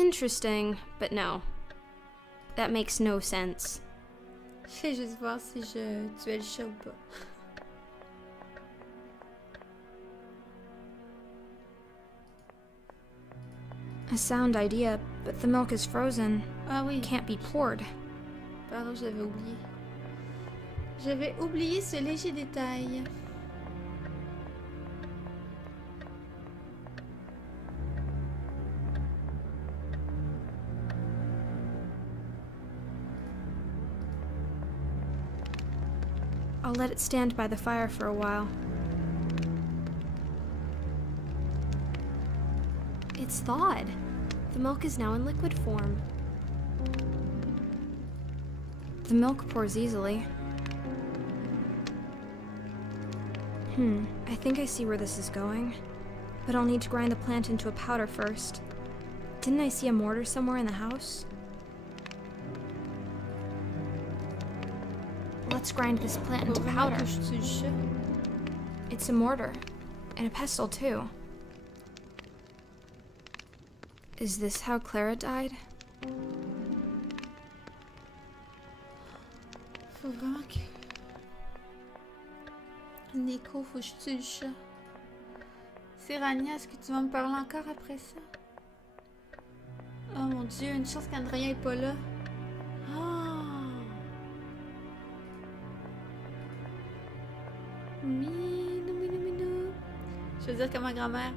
Interesting, but no. That makes no sense. Je vais juste voir si je tuais le chat ou pas. A sound idea, but the milk is frozen. Ah oui. Can't be poured. Pardon, j'avais oublié. J'avais oublié ce léger détail. I'll let it stand by the fire for a while. It's thawed. The milk is now in liquid form. The milk pours easily. I think I see where this is going. But I'll need to grind the plant into a powder first. Didn't I see a mortar somewhere in the house? Let's grind this plant into powder. It's a mortar. And a pestle, too. Is this how Clara died? Faut vraiment que... Nico, faut que je tue le chat. Serania, est-ce que tu vas me parler encore après ça? Oh mon Dieu, une chance qu'Andrea est pas là. Je veux dire comme ma grand-mère.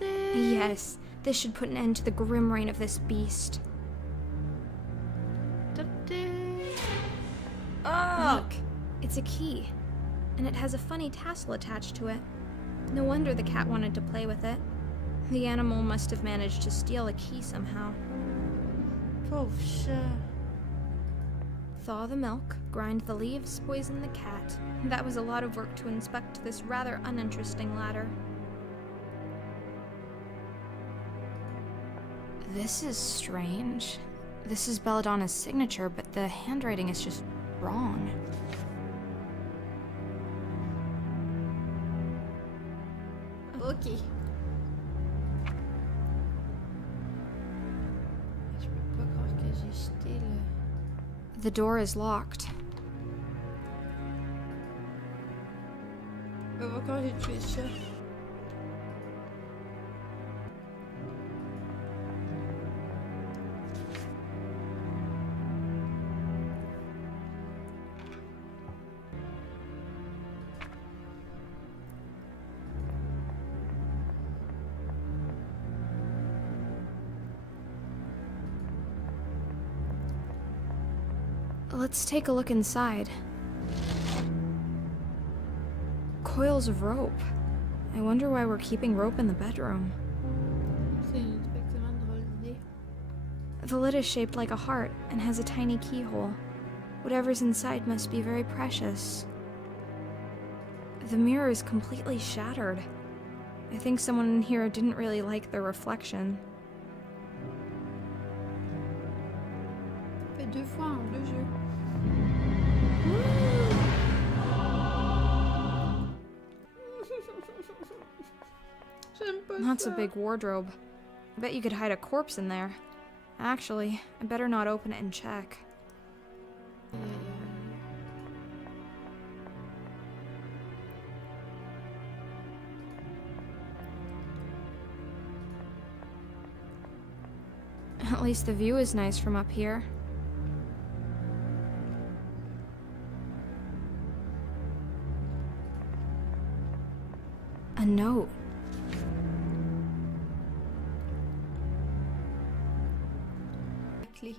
Yes, this should put an end to the grim reign of this beast. Oh! Look, it's a key. And it has a funny tassel attached to it. No wonder the cat wanted to play with it. The animal must have managed to steal a key somehow. Pauvre chat. Thaw the milk, grind the leaves, poison the cat. That was a lot of work to inspect this rather uninteresting ladder. This is strange. This is Belladonna's signature, but the handwriting is just wrong. Ok. Je peux pas croire que j'ai jeté le... The door is locked. On va voir quand j'ai tué le chat. Let's take a look inside. Coils of rope. I wonder why we're keeping rope in the bedroom. C'est effectivement une drôle d'idée. The lid is shaped like a heart and has a tiny keyhole. Whatever's inside must be very precious. The mirror is completely shattered. I think someone in here didn't really like the reflection. Fait 2 fois en 2 jeux. J'aime pas That's ça. a big wardrobe. I bet you could hide a corpse in there. Actually, I better not open it and check. At least the view is nice from up here. A note. Clé.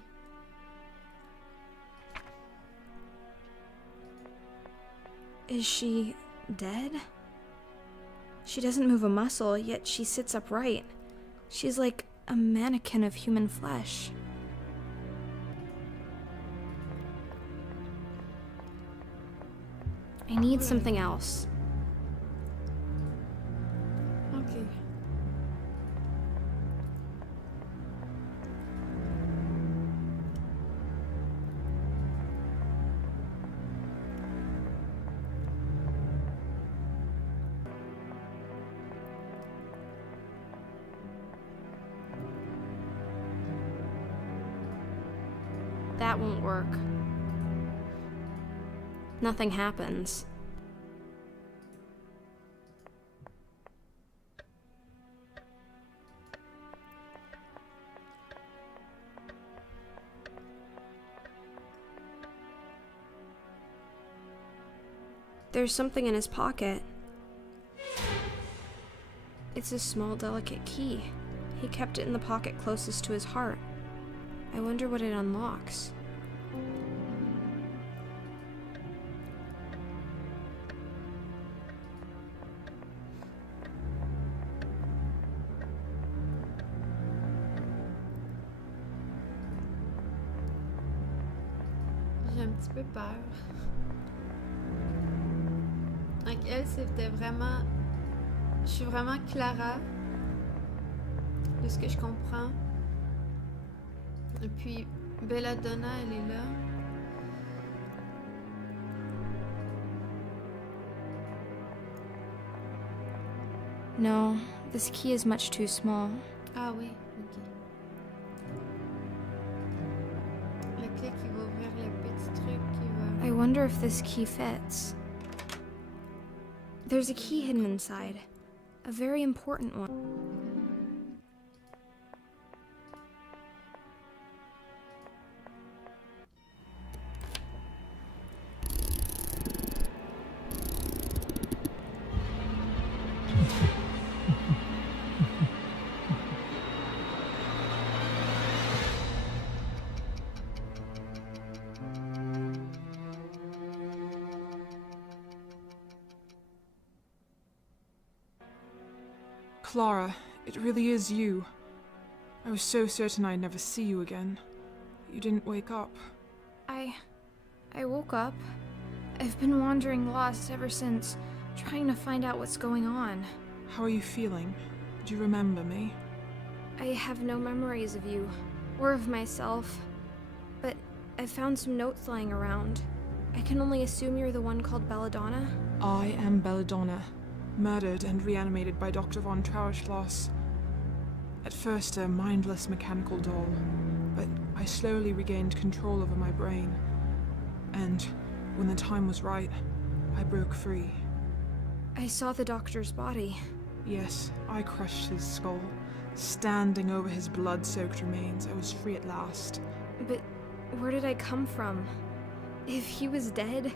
Is she dead? She doesn't move a muscle, yet she sits upright. She's like a mannequin of human flesh. I need something else. Ok. That won't work. Nothing happens. There's something in his pocket. It's a small, delicate key. He kept it in the pocket closest to his heart. I wonder what it unlocks. J'ai un petit peu peur. Donc elle, c'était vraiment... Je suis vraiment Clara, de ce que je comprends. Et puis Belladonna, elle est là. No, this key is much too small. Ah oui, ok. La clé qui va ouvrir le petit truc qui va... I wonder if this key fits. There's a key hidden inside. A very important one. Clara, it really is you. I was so certain I'd never see you again. You didn't wake up. I woke up. I've been wandering lost ever since, trying to find out what's going on. How are you feeling? Do you remember me? I have no memories of you, or of myself. But I found some notes lying around. I can only assume you're the one called Belladonna. I am Belladonna, murdered and reanimated by Dr. von Trauerschloss. At first a mindless mechanical doll, but I slowly regained control over my brain. And when the time was right, I broke free. I saw the doctor's body. Yes, I crushed his skull. Standing over his blood-soaked remains, I was free at last. But where did I come from? If he was dead,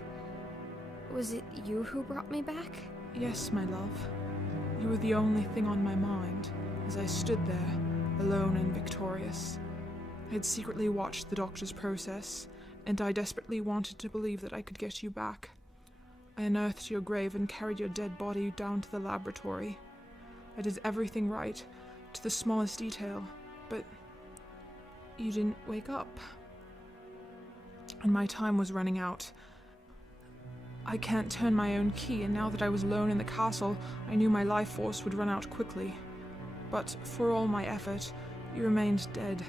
was it you who brought me back? Yes, my love. You were the only thing on my mind as I stood there, alone and victorious. I had secretly watched the doctor's process, and I desperately wanted to believe that I could get you back. I unearthed your grave and carried your dead body down to the laboratory. I did everything right, to the smallest detail, but you didn't wake up. And my time was running out. I can't turn my own key, and now that I was alone in the castle, I knew my life force would run out quickly. But for all my effort, you remained dead,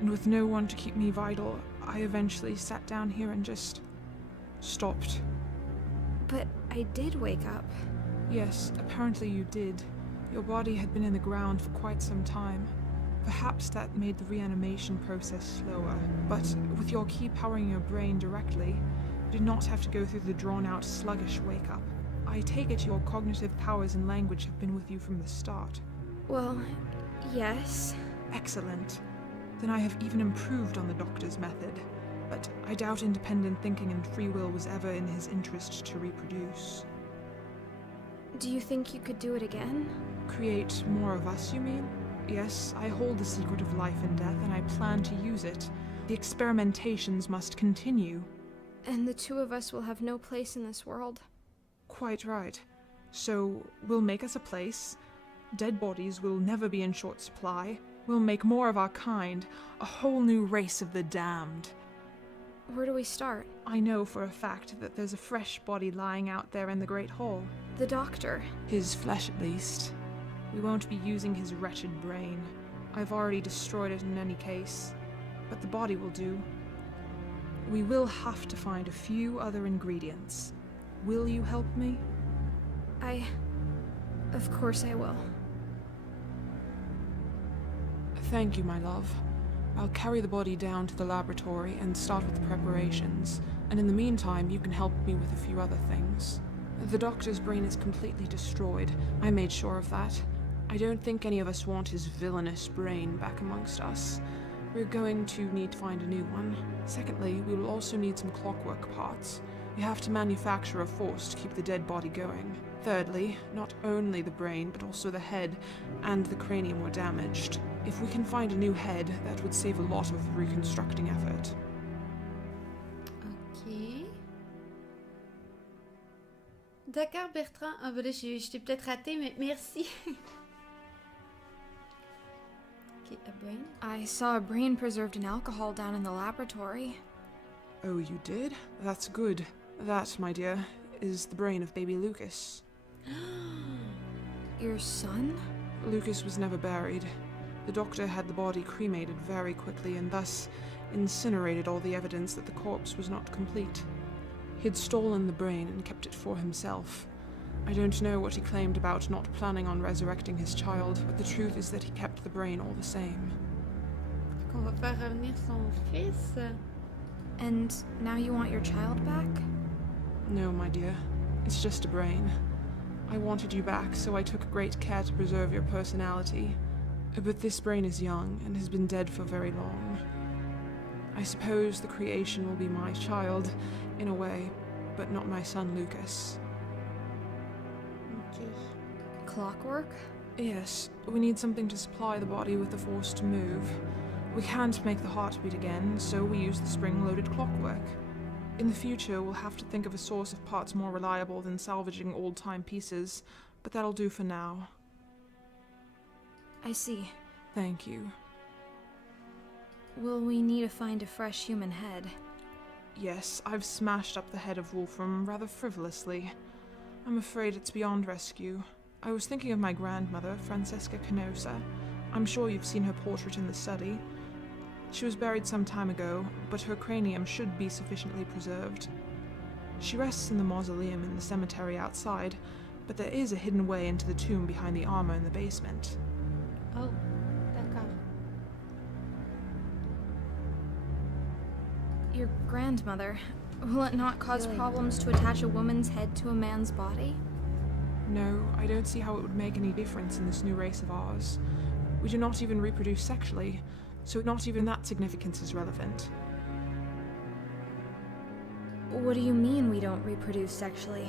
and with no one to keep me vital, I eventually sat down here and just stopped. But I did wake up. Yes, apparently you did. Your body had been in the ground for quite some time. Perhaps that made the reanimation process slower, but with your key powering your brain directly, you did not have to go through the drawn-out, sluggish wake-up. I take it your cognitive powers and language have been with you from the start. Well, yes. Excellent. Then I have even improved on the doctor's method, but I doubt independent thinking and free will was ever in his interest to reproduce. Do you think you could do it again? Create more of us, you mean? Yes, I hold the secret of life and death, and I plan to use it. The experimentations must continue. And the two of us will have no place in this world. Quite right. So, we'll make us a place. Dead bodies will never be in short supply. We'll make more of our kind, a whole new race of the damned. Where do we start? I know for a fact that there's a fresh body lying out there in the Great Hall. The doctor. His flesh, at least. We won't be using his wretched brain. I've already destroyed it in any case. But the body will do. We will have to find a few other ingredients. Will you help me? Of course I will. Thank you, my love. I'll carry the body down to the laboratory and start with the preparations, and in the meantime you can help me with a few other things. The doctor's brain is completely destroyed. I made sure of that. I don't think any of us want his villainous brain back amongst us. We're going to need to find a new one. Secondly, we will also need some clockwork parts. We have to manufacture a force to keep the dead body going. Thirdly, not only the brain, but also the head and the cranium were damaged. If we can find a new head, that would save a lot of the reconstructing effort. Ok. D'accord, Bertrand. Ah, ben là, je t'ai peut-être raté, mais merci. Ok, a brain. I saw a brain preserved in alcohol down in the laboratory. Oh, you did? That's good. That, my dear, is the brain of baby Lucas. Your son? Lucas was never buried. The doctor had the body cremated very quickly and thus incinerated all the evidence that the corpse was not complete. He'd stolen the brain and kept it for himself. I don't know what he claimed about not planning on resurrecting his child, but the truth is that he kept the brain all the same. Qu'on va faire revenir son fils. And now you want your child back? No, my dear. It's just a brain. I wanted you back, so I took great care to preserve your personality. But this brain is young and has been dead for very long. I suppose the creation will be my child, in a way, but not my son Lucas. Ok. Clockwork? Yes, we need something to supply the body with the force to move. We can't make the heart beat again, so we use the spring-loaded clockwork. In the future, we'll have to think of a source of parts more reliable than salvaging old-time pieces, but that'll do for now. I see. Thank you. Will we need to find a fresh human head? Yes, I've smashed up the head of Wolfram rather frivolously. I'm afraid it's beyond rescue. I was thinking of my grandmother, Francesca Canosa. I'm sure you've seen her portrait in the study. She was buried some time ago, but her cranium should be sufficiently preserved. She rests in the mausoleum in the cemetery outside, but there is a hidden way into the tomb behind the armor in the basement. Oh, d'accord. Your grandmother. Will it not cause problems to attach a woman's head to a man's body? No, I don't see how it would make any difference in this new race of ours. We do not even reproduce sexually, so not even that significance is relevant. What do you mean we don't reproduce sexually?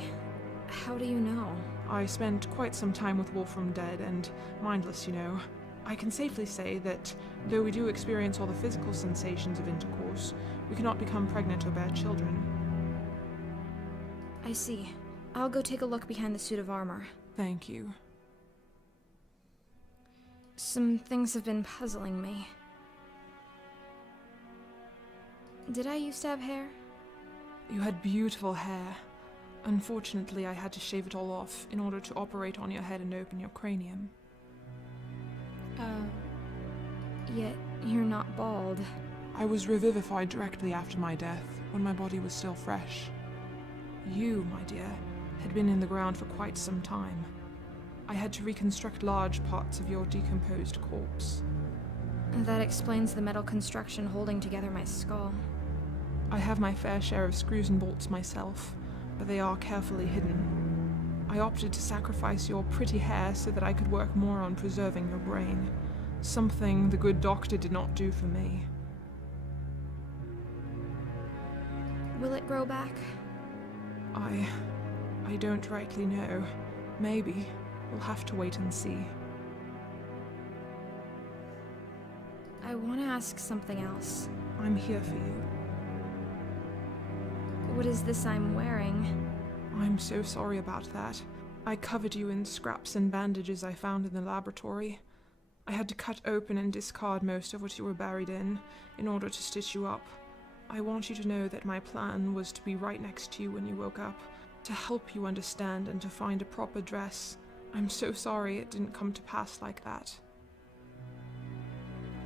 How do you know? I spent quite some time with Wolfram dead and mindless, you know. I can safely say that, though we do experience all the physical sensations of intercourse, we cannot become pregnant or bear children. I see. I'll go take a look behind the suit of armor. Thank you. Some things have been puzzling me. Did I used to have hair? You had beautiful hair. Unfortunately, I had to shave it all off in order to operate on your head and open your cranium. Yet you're not bald. I was revivified directly after my death, when my body was still fresh. You, my dear, had been in the ground for quite some time. I had to reconstruct large parts of your decomposed corpse. That explains the metal construction holding together my skull. I have my fair share of screws and bolts myself, but they are carefully hidden. I opted to sacrifice your pretty hair so that I could work more on preserving your brain, something the good doctor did not do for me. Will it grow back? I don't rightly know. Maybe. We'll have to wait and see. I want to ask something else. I'm here for you. What is this I'm wearing? I'm so sorry about that. I covered you in scraps and bandages I found in the laboratory. I had to cut open and discard most of what you were buried in order to stitch you up. I want you to know that my plan was to be right next to you when you woke up, to help you understand and to find a proper dress. I'm so sorry it didn't come to pass like that.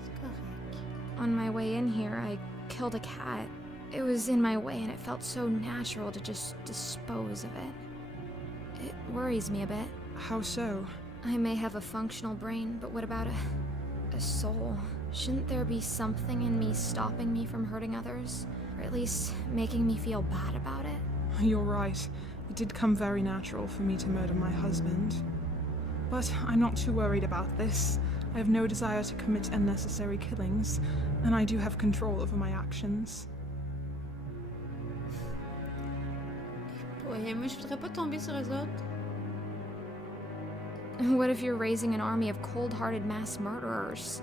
C'est correct. On my way in here, I killed a cat. It was in my way and it felt so natural to just dispose of it. It worries me a bit. How so? I may have a functional brain, but what about a soul? Shouldn't there be something in me stopping me from hurting others? Or at least making me feel bad about it? You're right. It did come very natural for me to murder my husband. But I'm not too worried about this. I have no desire to commit unnecessary killings, and I do have control over my actions. Ouais, moi je voudrais pas tomber sur eux autres. What if you're raising an army of cold-hearted mass murderers?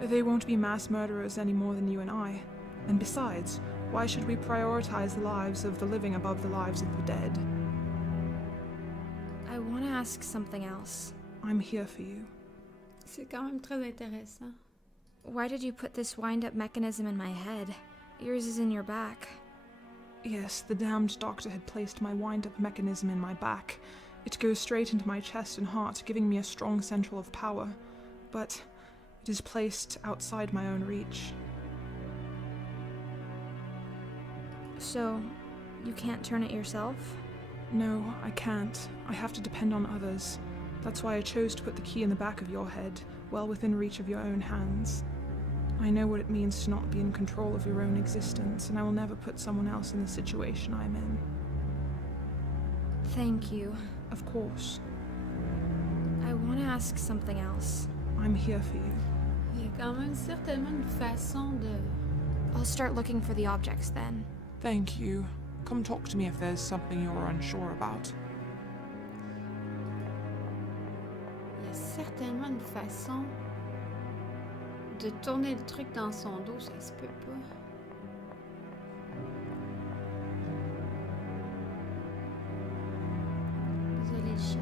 They won't be mass murderers any more than you and I. And besides, why should we prioritize the lives of the living above the lives of the dead? I want to ask something else. I'm here for you. C'est quand même très intéressant. Why did you put this wind-up mechanism in my head? Yours is in your back. Yes, the damned doctor had placed my wind-up mechanism in my back. It goes straight into my chest and heart, giving me a strong central of power. But it is placed outside my own reach. So, you can't turn it yourself? No, I can't. I have to depend on others. That's why I chose to put the key in the back of your head, well within reach of your own hands. I know what it means to not be in control of your own existence, and I will never put someone else in the situation I'm in. Thank you. Of course. I want to ask something else. I'm here for you. Il y a quand même certainement une façon de... I'll start looking for the objects then. Thank you. Come talk to me if there's something you're unsure about. Il y a certainement une façon de tourner le truc dans son dos, ça se peut pas. Désolé le chat.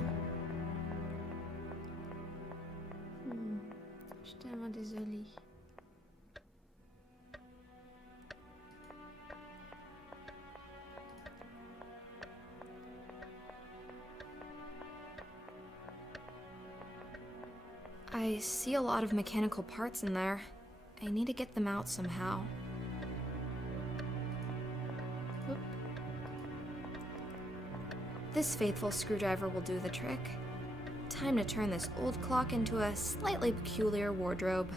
Je suis tellement désolée. I see a lot of mechanical parts in there. I need to get them out somehow. Oop. This faithful screwdriver will do the trick. Time to turn this old clock into a slightly peculiar wardrobe.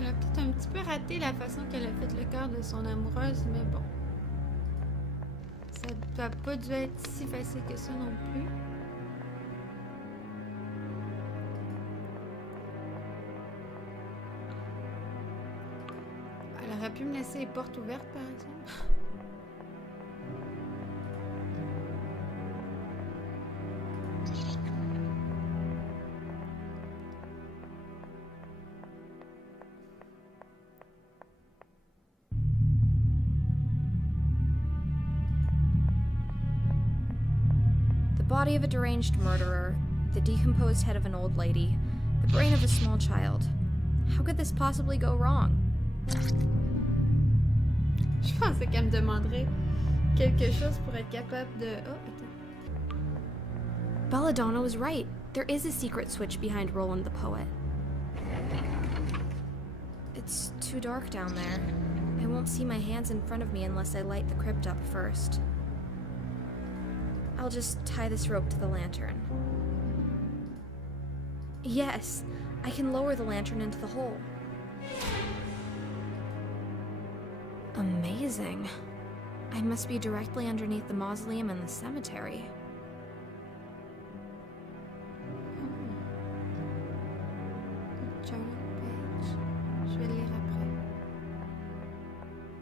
Elle a peut-être un petit peu raté la façon qu'elle a fait le cœur de son amoureuse, mais bon. Ça n'a pas dû être si facile que ça non plus. Elle aurait pu me laisser les portes ouvertes, par exemple. The body of a deranged murderer, the decomposed head of an old lady, the brain of a small child. How could this possibly go wrong? Je pensais qu'elle me demanderait quelque chose pour être capable de... Oh, attends. Belladonna was right. There is a secret switch behind Roland the poet. It's too dark down there. I won't see my hands in front of me unless I light the crypt up first. I'll just tie this rope to the lantern. Yes, I can lower the lantern into the hole. Amazing. I must be directly underneath the mausoleum in the cemetery. Journal page. Je vais le lire après.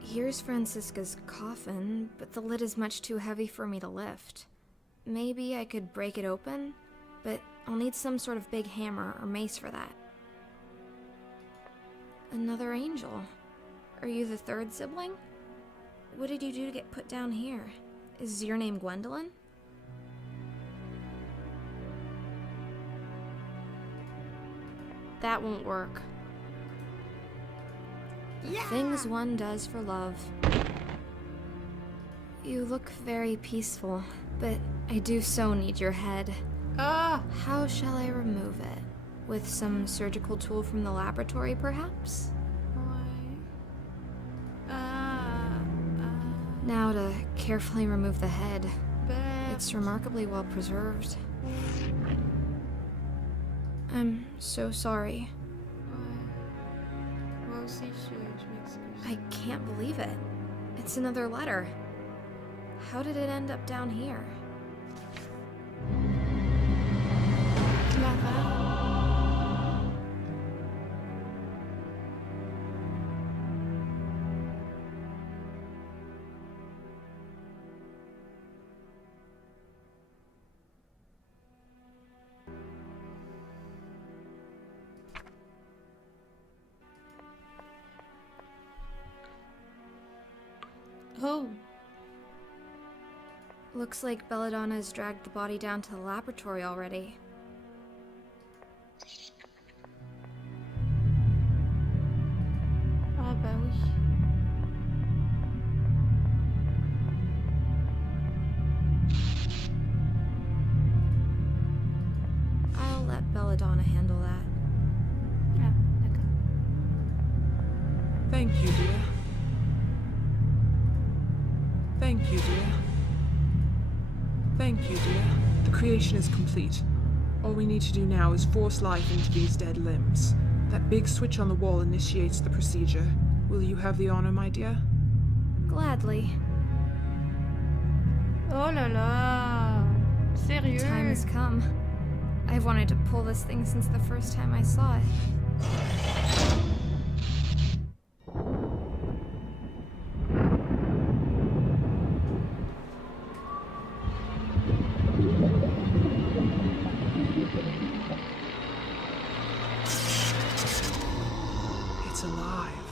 Here's Francisca's coffin, but the lid is much too heavy for me to lift. Maybe I could break it open, but I'll need some sort of big hammer or mace for that. Another angel. Are you the third sibling? What did you do to get put down here? Is your name Gwendolyn? That won't work. The things one does for love. You look very peaceful, but I do so need your head. Ah! How shall I remove it? With some surgical tool from the laboratory, perhaps? Ouais. Now to carefully remove the head. Ben, It's remarkably well preserved. I'm so sorry. ouais. Moi aussi, je m'excuse. I can't believe it. It's another letter. How did it end up down here? Clara. Oh, Looks like Belladonna has dragged the body down to the laboratory already. ah bah oui. I'll let Belladonna handle that. Ah, d'accord. Thank you, dear. Thank you, dear. Thank you, dear. The creation is complete. All we need to do now is force life into these dead limbs. That big switch on the wall initiates the procedure. Will you have the honor, my dear? Gladly. Oh là là. Sérieux? Time has come. I've wanted to pull this thing since the first time I saw it. It's alive.